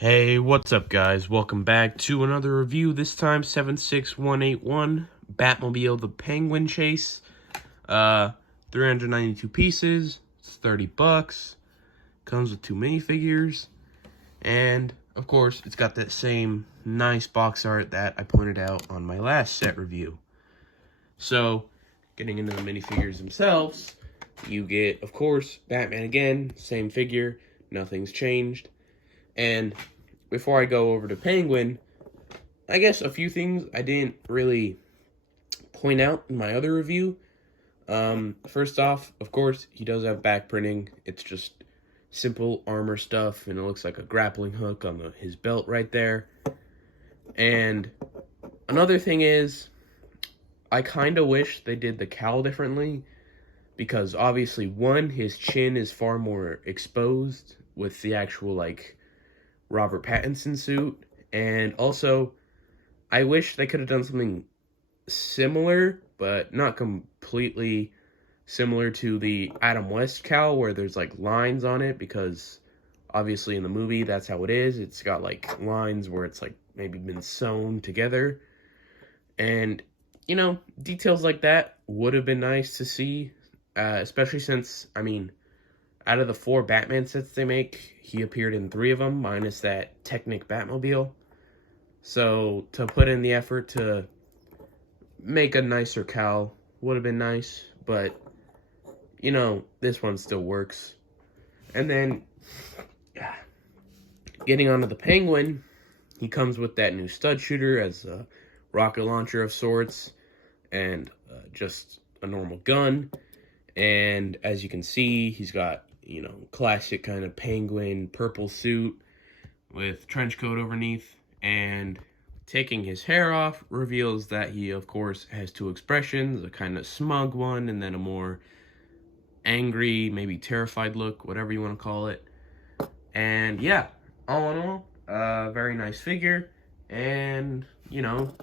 Hey, what's up guys? Welcome back to another review, this time 76181 Batmobile the Penguin Chase. 392 pieces, it's 30 bucks. Comes with 2 minifigures, and of course, it's got that same nice box art that I pointed out on my last set review. So, getting into the minifigures themselves, you get, of course, Batman again, same figure, nothing's changed. And before I go over to Penguin, I guess a few things I didn't really point out in my other review. First off, of course, he does have back printing. It's just simple armor stuff, and it looks like a grappling hook on his belt right there. And another thing is, I kind of wish they did the cowl differently, because obviously, one, his chin is far more exposed with the actual, like, Robert Pattinson suit, and also I wish they could have done something similar, but not completely similar to the Adam West cowl where there's like lines on it, because obviously in the movie that's how it is. It's got like lines where it's like maybe been sewn together, and you know, details like that would have been nice to see, especially since, I mean, out of the 4 Batman sets they make, he appeared in 3 of them, minus that Technic Batmobile. So, to put in the effort to make a nicer cowl would have been nice, but, you know, this one still works. And then, getting onto the Penguin, he comes with that new stud shooter as a rocket launcher of sorts, and just a normal gun. And as you can see, he's got, you know, classic kind of penguin purple suit with trench coat underneath, and taking his hair off reveals that he, of course, has 2 expressions, a kind of smug one and then a more angry, maybe terrified look, whatever you want to call it. And yeah, all in all, very nice figure, and, you know,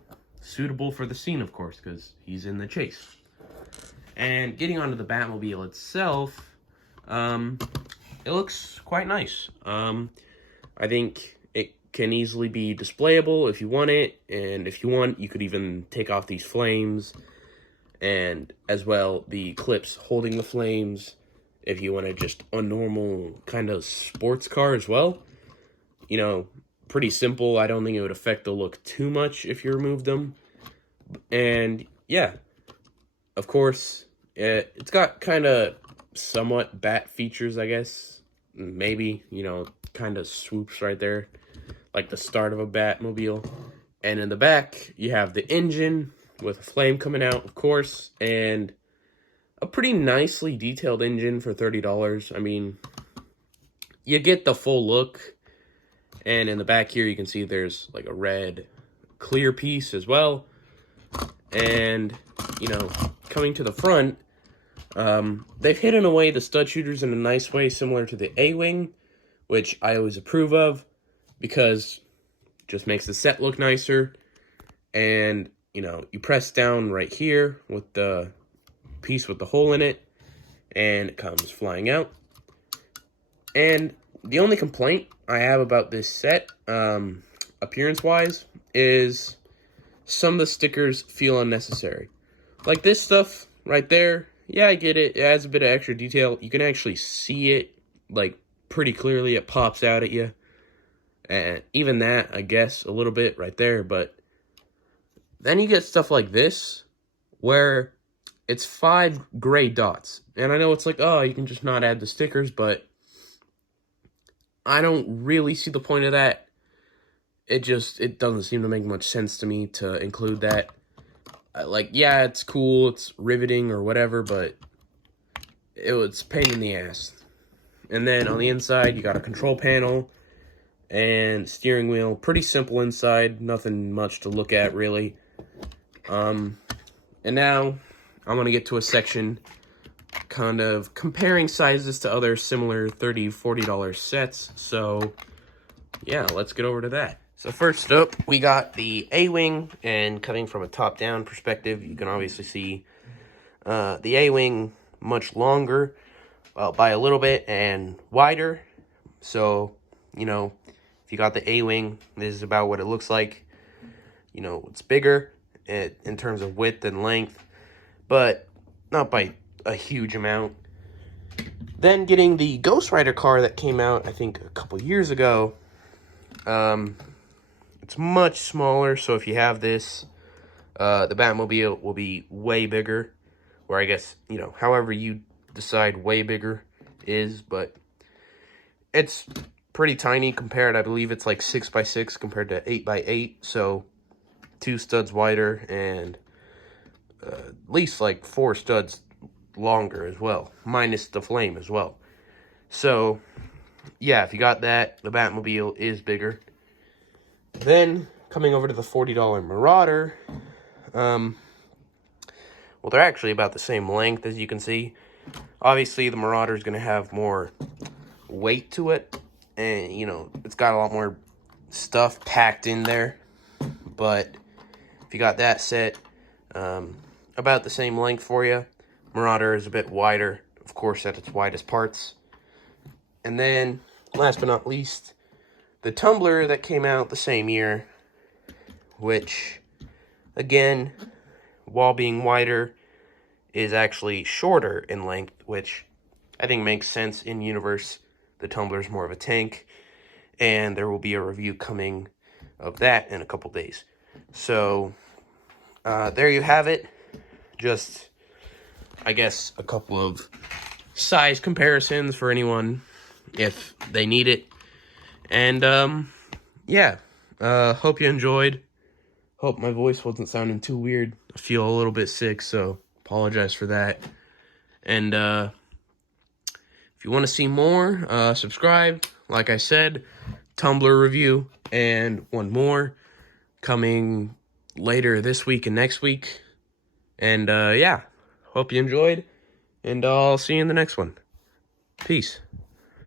suitable for the scene, of course, because he's in the chase. And getting onto the Batmobile itself, it looks quite nice. I think it can easily be displayable if you want it, and if you want, you could even take off these flames, and as well, the clips holding the flames, if you want to just a normal kind of sports car as well. You know, pretty simple. I don't think it would affect the look too much if you remove them. And yeah, of course, it's got kind of somewhat bat features, I guess. Maybe, you know, kind of swoops right there, like the start of a Batmobile. And in the back, you have the engine with a flame coming out, of course, and a pretty nicely detailed engine for $30. I mean, you get the full look. And in the back here, you can see there's like a red clear piece as well. And, you know, coming to the front, they've hidden away the stud shooters in a nice way, similar to the A-Wing, which I always approve of, because it just makes the set look nicer. And, you know, you press down right here with the piece with the hole in it, and it comes flying out. And the only complaint I have about this set, appearance-wise, is some of the stickers feel unnecessary. Like this stuff right there, yeah, I get it. It adds a bit of extra detail. You can actually see it, like, pretty clearly. It pops out at you. And even that, I guess, a little bit right there. But then you get stuff like this, where it's 5 gray dots. And I know it's like, oh, you can just not add the stickers, but I don't really see the point of that. It doesn't seem to make much sense to me to include that. Like, yeah, it's cool, it's riveting or whatever, but it's a pain in the ass. And then on the inside, you got a control panel and steering wheel. Pretty simple inside, nothing much to look at, really. And now, I'm going to get to a section kind of comparing sizes to other similar $30, $40 sets. So, yeah, let's get over to that. So first up, we got the A-Wing, and coming from a top-down perspective, you can obviously see the A-Wing much longer, by a little bit, and wider. So, you know, If you got the A-Wing, this is about what it looks like. You know, it's bigger in terms of width and length, but not by a huge amount. Then getting the Ghost Rider car that came out, I think, a couple years ago. It's much smaller, so if you have this, the Batmobile will be way bigger. Or I guess, you know, however you decide way bigger is, but it's pretty tiny compared. I believe it's like 6x6 compared to 8x8, so 2 studs wider and at least like 4 studs longer as well, minus the flame as well. So yeah, if you got that, the Batmobile is bigger. Then coming over to the $40 Marauder, well, they're actually about the same length, as you can see. Obviously the Marauder is going to have more weight to it, and you know, it's got a lot more stuff packed in there. But if you got that set, about the same length for you. Marauder is a bit wider, of course, at its widest parts. And then, last but not least, the Tumbler that came out the same year, which, again, while being wider, is actually shorter in length, which I think makes sense in universe. The Tumbler is more of a tank, and there will be a review coming of that in a couple days. So, there you have it. Just, I guess, a couple of size comparisons for anyone if they need it. And, yeah, hope you enjoyed. Hope my voice wasn't sounding too weird. I feel a little bit sick, so apologize for that. And, if you want to see more, subscribe. Like I said, Tumblr review and one more coming later this week and next week. And, yeah, hope you enjoyed, and I'll see you in the next one. Peace.